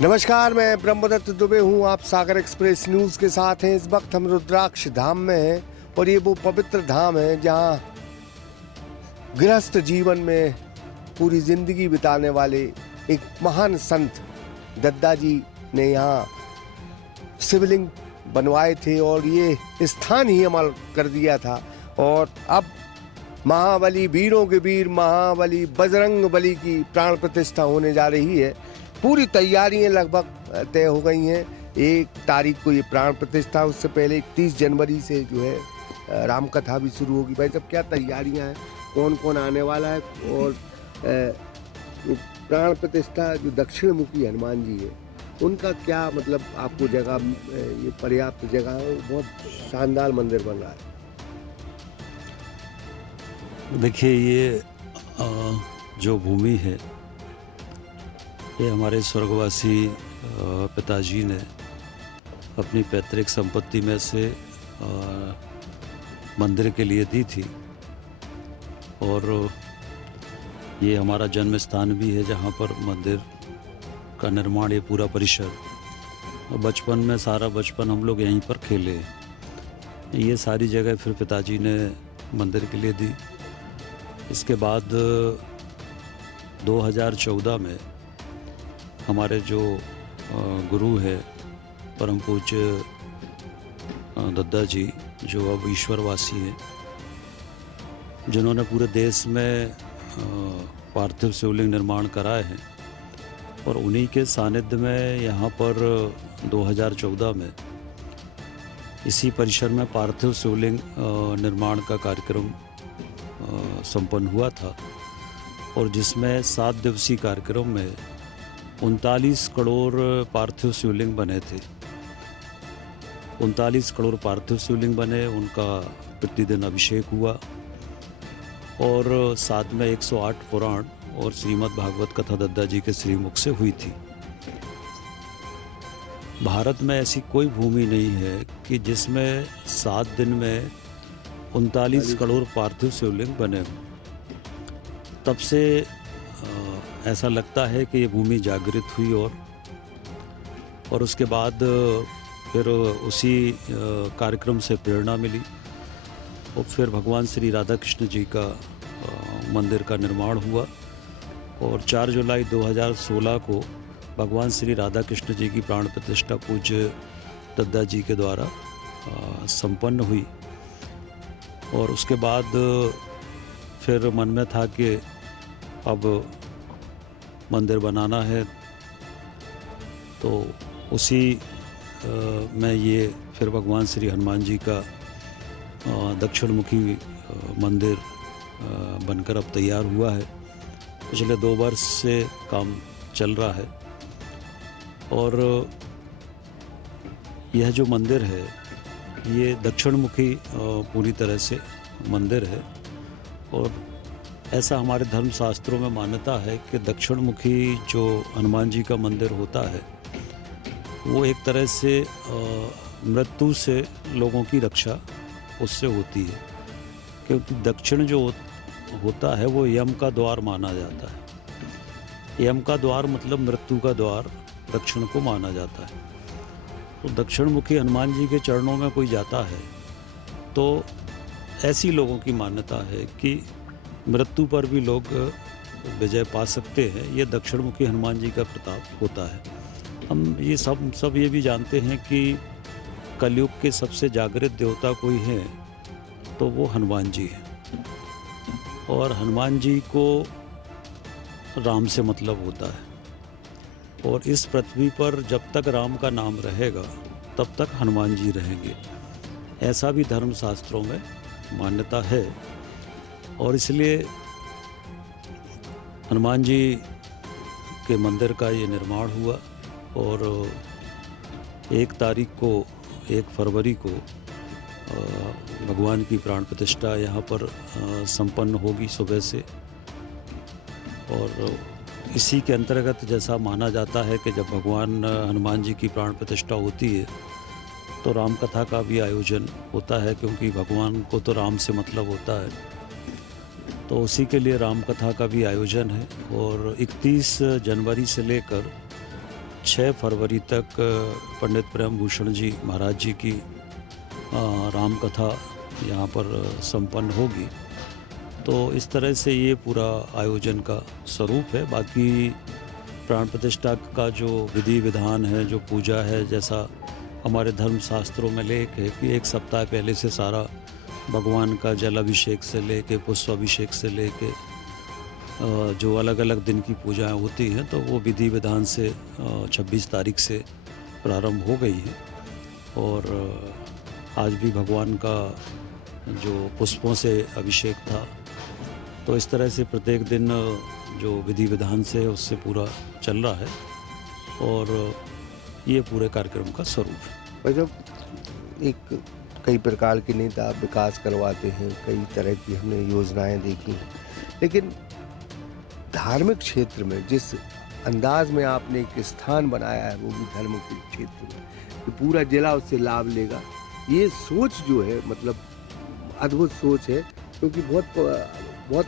नमस्कार, मैं ब्रह्मदत्त दुबे हूँ। आप सागर एक्सप्रेस न्यूज़ के साथ हैं। इस वक्त हम रुद्राक्ष धाम में हैं और ये वो पवित्र धाम है जहाँ गृहस्थ जीवन में पूरी जिंदगी बिताने वाले एक महान संत दद्दा जी ने यहाँ शिवलिंग बनवाए थे और ये स्थान ही अमल कर दिया था। और अब महाबली, वीरों के वीर महाबली बजरंग बली की प्राण प्रतिष्ठा होने जा रही है। पूरी तैयारियां लगभग तय हो गई हैं। 1 तारीख को ये प्राण प्रतिष्ठा, उससे पहले 31 जनवरी से जो है रामकथा भी शुरू होगी। भाई साहब, क्या तैयारियां हैं, कौन कौन आने वाला है? और प्राण प्रतिष्ठा जो दक्षिण मुखी हनुमान जी है उनका क्या मतलब आपको जगह, ये पर्याप्त जगह है? बहुत शानदार मंदिर बन रहा है। देखिए, ये जो भूमि है ये हमारे स्वर्गवासी पिताजी ने अपनी पैतृक संपत्ति में से मंदिर के लिए दी थी और ये हमारा जन्म स्थान भी है जहाँ पर मंदिर का निर्माण, ये पूरा परिसर। बचपन में सारा बचपन हम लोग यहीं पर खेले। ये सारी जगह फिर पिताजी ने मंदिर के लिए दी। इसके बाद 2014 में हमारे जो गुरु है परम पूज्य दद्दा जी, जो अब ईश्वरवासी हैं, जिन्होंने पूरे देश में पार्थिव शिवलिंग निर्माण कराए हैं, और उन्हीं के सानिध्य में यहाँ पर 2014 में इसी परिसर में पार्थिव शिवलिंग निर्माण का कार्यक्रम संपन्न हुआ था और जिसमें 7 दिवसीय कार्यक्रम में 39 करोड़ पार्थिव शिवलिंग बने थे। 39 करोड़ पार्थिव शिवलिंग बने, उनका प्रतिदिन अभिषेक हुआ और साथ में 108 पुराण और श्रीमद् भागवत कथा दद्दा जी के श्रीमुख से हुई थी। भारत में ऐसी कोई भूमि नहीं है कि जिसमें 7 दिन में 39 करोड़ पार्थिव शिवलिंग बने हों। तब से ऐसा लगता है कि ये भूमि जागृत हुई और उसके बाद फिर उसी कार्यक्रम से प्रेरणा मिली और फिर भगवान श्री राधा कृष्ण जी का मंदिर का निर्माण हुआ और 4 जुलाई 2016 को भगवान श्री राधा कृष्ण जी की प्राण प्रतिष्ठा पूज्य दद्दा जी के द्वारा संपन्न हुई। और उसके बाद फिर मन में था कि अब मंदिर बनाना है, तो उसी में ये फिर भगवान श्री हनुमान जी का दक्षिण मुखी मंदिर बनकर अब तैयार हुआ है। पिछले 2 वर्ष से काम चल रहा है और यह जो मंदिर है ये दक्षिण मुखी पूरी तरह से मंदिर है और ऐसा हमारे धर्म शास्त्रों में मान्यता है कि दक्षिण मुखी जो हनुमान जी का मंदिर होता है वो एक तरह से मृत्यु से लोगों की रक्षा उससे होती है, क्योंकि दक्षिण जो होता है वो यम का द्वार माना जाता है। यम का द्वार मतलब मृत्यु का द्वार दक्षिण को माना जाता है। तो दक्षिण मुखी हनुमान जी के चरणों में कोई जाता है तो ऐसी लोगों की मान्यता है कि मृत्यु पर भी लोग विजय पा सकते हैं। ये दक्षिण मुखी हनुमान जी का प्रताप होता है। हम ये सब ये भी जानते हैं कि कलयुग के सबसे जागृत देवता कोई है तो वो हनुमान जी हैं और हनुमान जी को राम से मतलब होता है और इस पृथ्वी पर जब तक राम का नाम रहेगा तब तक हनुमान जी रहेंगे, ऐसा भी धर्म शास्त्रों में मान्यता है। और इसलिए हनुमान जी के मंदिर का ये निर्माण हुआ और 1 तारीख को 1 फरवरी को भगवान की प्राण प्रतिष्ठा यहाँ पर संपन्न होगी सुबह से। और इसी के अंतर्गत जैसा माना जाता है कि जब भगवान हनुमान जी की प्राण प्रतिष्ठा होती है तो राम कथा का भी आयोजन होता है, क्योंकि भगवान को तो राम से मतलब होता है। तो उसी के लिए राम कथा का भी आयोजन है और 31 जनवरी से लेकर 6 फरवरी तक पंडित प्रेम भूषण जी महाराज जी की राम कथा यहाँ पर संपन्न होगी। तो इस तरह से ये पूरा आयोजन का स्वरूप है। बाकी प्राण प्रतिष्ठा का जो विधि विधान है, जो पूजा है, जैसा हमारे धर्म शास्त्रों में लेख है कि 1 सप्ताह पहले से सारा भगवान का जलाभिषेक से लेके पुष्पाभिषेक से लेके जो अलग अलग दिन की पूजाएं होती हैं, तो वो विधि विधान से 26 तारीख से प्रारंभ हो गई है। और आज भी भगवान का जो पुष्पों से अभिषेक था, तो इस तरह से प्रत्येक दिन जो विधि विधान से है उससे पूरा चल रहा है और ये पूरे कार्यक्रम का स्वरूप है। और जब एक कई प्रकार के नेता विकास करवाते हैं, कई तरह की हमने योजनाएं देखी हैं, लेकिन धार्मिक क्षेत्र में जिस अंदाज में आपने एक स्थान बनाया है, वो भी धर्म के क्षेत्र में, कि पूरा जिला उससे लाभ लेगा, ये सोच जो है मतलब अद्भुत सोच है। क्योंकि बहुत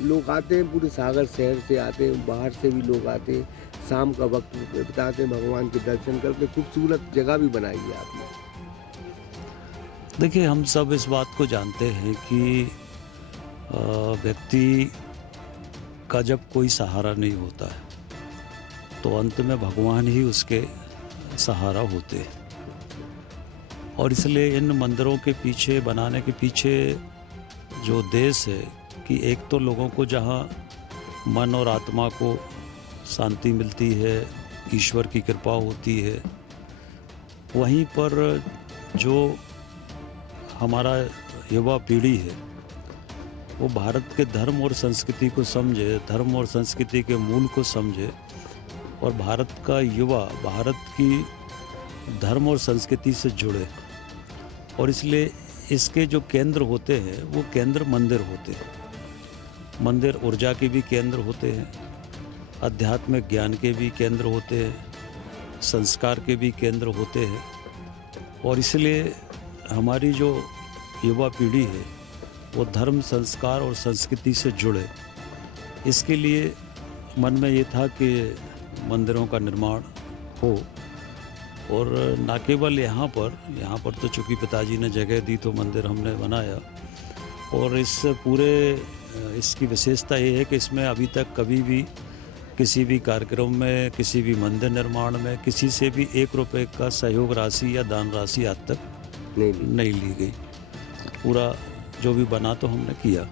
लोग आते हैं, पूरे सागर शहर से आते हैं, बाहर से भी लोग आते हैं, शाम का वक्त बिताते हैं, भगवान के दर्शन करते। खूबसूरत जगह भी बनाई है आपने। देखिए, हम सब इस बात को जानते हैं कि व्यक्ति का जब कोई सहारा नहीं होता है, तो अंत में भगवान ही उसके सहारा होते हैं। और इसलिए इन मंदिरों के पीछे बनाने के पीछे जो उद्देश्य है कि एक तो लोगों को जहाँ मन और आत्मा को शांति मिलती है, ईश्वर की कृपा होती है, वहीं पर जो हमारा युवा पीढ़ी है वो भारत के धर्म और संस्कृति को समझे, धर्म और संस्कृति के मूल को समझे, और भारत का युवा भारत की धर्म और संस्कृति से जुड़े। और इसलिए इसके जो केंद्र होते हैं वो केंद्र मंदिर होते हैं। मंदिर ऊर्जा के भी केंद्र होते हैं, आध्यात्मिक ज्ञान के भी केंद्र होते हैं, संस्कार के भी केंद्र होते हैं। और इसलिए हमारी जो युवा पीढ़ी है वो धर्म, संस्कार और संस्कृति से जुड़े, इसके लिए मन में ये था कि मंदिरों का निर्माण हो। और न केवल यहाँ पर तो चूँकि पिताजी ने जगह दी तो मंदिर हमने बनाया। और इसकी विशेषता ये है कि इसमें अभी तक कभी भी किसी भी कार्यक्रम में, किसी भी मंदिर निर्माण में किसी से भी 1 रुपये का सहयोग राशि या दान राशि आज तक नहीं ली गई। पूरा जो भी बना तो हमने किया।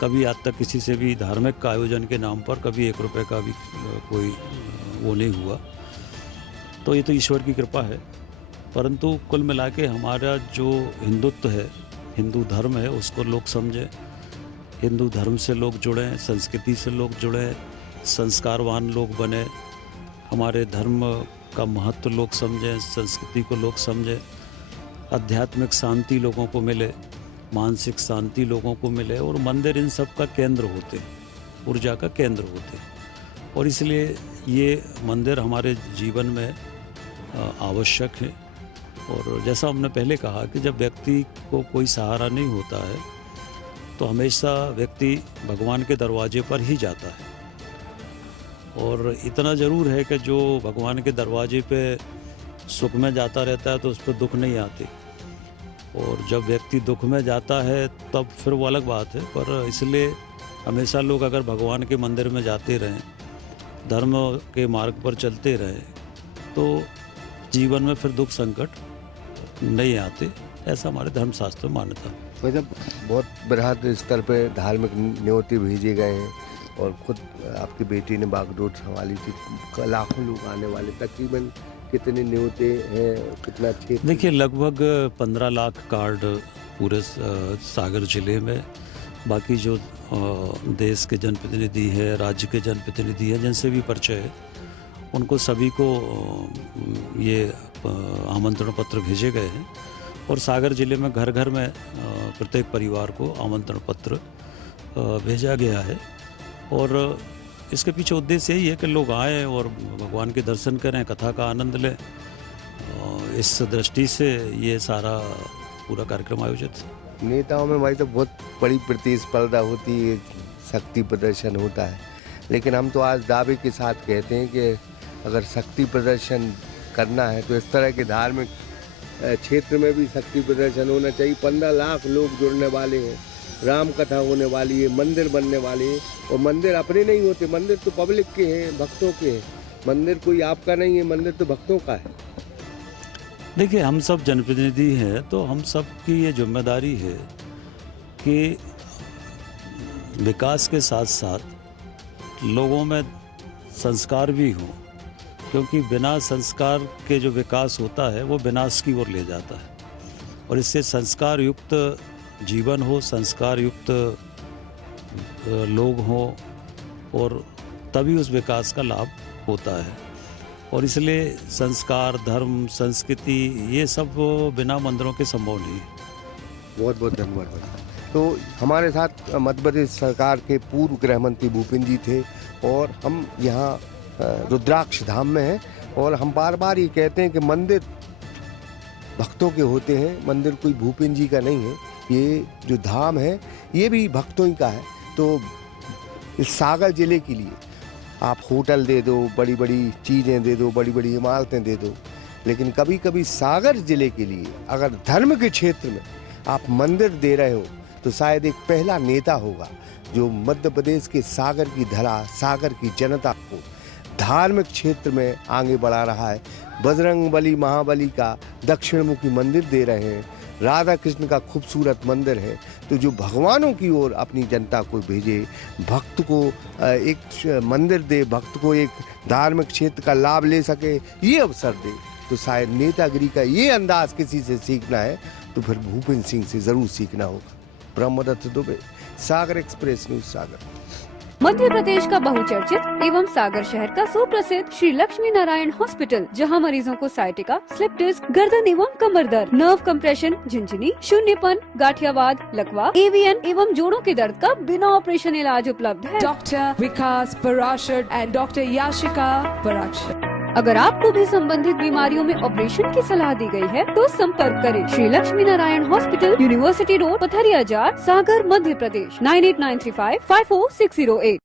कभी आज तक किसी से भी धार्मिक का आयोजन के नाम पर कभी 1 रुपये का भी कोई वो नहीं हुआ। तो ये तो ईश्वर की कृपा है। परंतु कुल मिला के हमारा जो हिंदुत्व है, हिंदू धर्म है, उसको लोग समझें, हिंदू धर्म से लोग जुड़ें, संस्कृति से लोग जुड़ें, संस्कारवान लोग बने, हमारे धर्म का महत्व लोग समझें, संस्कृति को लोग समझें, आध्यात्मिक शांति लोगों को मिले, मानसिक शांति लोगों को मिले। और मंदिर इन सब का केंद्र होते हैं, ऊर्जा का केंद्र होते हैं। और इसलिए ये मंदिर हमारे जीवन में आवश्यक है। और जैसा हमने पहले कहा कि जब व्यक्ति को कोई सहारा नहीं होता है तो हमेशा व्यक्ति भगवान के दरवाजे पर ही जाता है। और इतना ज़रूर है कि जो भगवान के दरवाजे पे सुख में जाता रहता है तो उस पर दुख नहीं आते। और जब व्यक्ति दुख में जाता है तब फिर वो अलग बात है। पर इसलिए हमेशा लोग अगर भगवान के मंदिर में जाते रहें, धर्म के मार्ग पर चलते रहें, तो जीवन में फिर दुख संकट नहीं आते। ऐसा हमारे धर्मशास्त्र में मान्यता है। मतलब बहुत बृहद स्तर पे धार्मिक न्योते भेजे गए हैं और खुद आपकी बेटी ने बागडोर संभाली थी। लाखों लोग आने वाले, तकरीबन कितने न्योते हैं, कितना क्षेत्र? देखिए, लगभग 15 लाख कार्ड पूरे सागर जिले में। बाकी जो देश के जनप्रतिनिधि है, राज्य के जनप्रतिनिधि हैं, जिनसे भी परिचय है, उनको सभी को ये आमंत्रण पत्र भेजे गए हैं। और सागर जिले में घर घर में प्रत्येक परिवार को आमंत्रण पत्र भेजा गया है। और इसके पीछे उद्देश्य यही है कि लोग आएँ और भगवान के दर्शन करें, कथा का आनंद लें। इस दृष्टि से ये सारा पूरा कार्यक्रम आयोजित है। नेताओं में भाई तो बहुत बड़ी प्रतिस्पर्धा होती है, शक्ति प्रदर्शन होता है, लेकिन हम तो आज दावे के साथ कहते हैं कि अगर शक्ति प्रदर्शन करना है तो इस तरह के धार्मिक क्षेत्र में भी शक्ति प्रदर्शन होना चाहिए। 15 लाख लोग जुड़ने वाले हैं, राम कथा होने वाली है, मंदिर बनने वाले हैं। और मंदिर अपने नहीं होते, मंदिर तो पब्लिक के हैं, भक्तों के हैं। मंदिर कोई आपका नहीं है, मंदिर तो भक्तों का है। देखिए, हम सब जनप्रतिनिधि हैं, तो हम सब की ये जिम्मेदारी है कि विकास के साथ साथ लोगों में संस्कार भी हों, क्योंकि बिना संस्कार के जो विकास होता है वो विनाश की ओर ले जाता है। और इससे संस्कार युक्त जीवन हो, संस्कार युक्त लोग हों, और तभी उस विकास का लाभ होता है। और इसलिए संस्कार, धर्म, संस्कृति ये सब बिना मंदिरों के संभव नहीं है। बहुत बहुत धन्यवाद। तो हमारे साथ मध्य प्रदेश सरकार के पूर्व गृह मंत्री भूपेंद्र जी थे, और हम यहाँ रुद्राक्ष धाम में हैं। और हम बार बार ये कहते हैं कि मंदिर भक्तों के होते हैं, मंदिर कोई भूपेंद्र जी का नहीं है। ये जो धाम है ये भी भक्तों ही का है। तो इस सागर जिले के लिए आप होटल दे दो, बड़ी बड़ी चीज़ें दे दो, बड़ी बड़ी इमारतें दे दो, लेकिन कभी कभी सागर जिले के लिए अगर धर्म के क्षेत्र में आप मंदिर दे रहे हो तो शायद एक पहला नेता होगा जो मध्य प्रदेश के सागर की धरा, सागर की जनता को धार्मिक क्षेत्र में आगे बढ़ा रहा है। बजरंगबली महाबली का दक्षिण मुखी मंदिर दे रहे हैं, राधा कृष्ण का खूबसूरत मंदिर है। तो जो भगवानों की ओर अपनी जनता को भेजे, भक्त को एक मंदिर दे, भक्त को एक धार्मिक क्षेत्र का लाभ ले सके, ये अवसर दे, तो शायद नेतागिरी का ये अंदाज किसी से सीखना है तो फिर भूपेंद्र सिंह से जरूर सीखना होगा। ब्रह्मदत्त दुबे, सागर एक्सप्रेस न्यूज, सागर। मध्य प्रदेश का बहुचर्चित एवं सागर शहर का सुप्रसिद्ध श्री लक्ष्मी नारायण हॉस्पिटल, जहां मरीजों को साइटिका, स्लिप डिस्क, गर्दन एवं कमर दर्द, नर्व कंप्रेशन, झिंझिनी, शून्यपन, गाठियावाद, लकवा, एवीएन एवं जोड़ों के दर्द का बिना ऑपरेशन इलाज उपलब्ध है। Doctor Vikas Parashar and doctor Yashika Parashar. अगर आपको भी संबंधित बीमारियों में ऑपरेशन की सलाह दी गई है तो संपर्क करें Shri Lakshmi Narayan hospital, university road, Pathariya जार, सागर, मध्य प्रदेश 9893554608।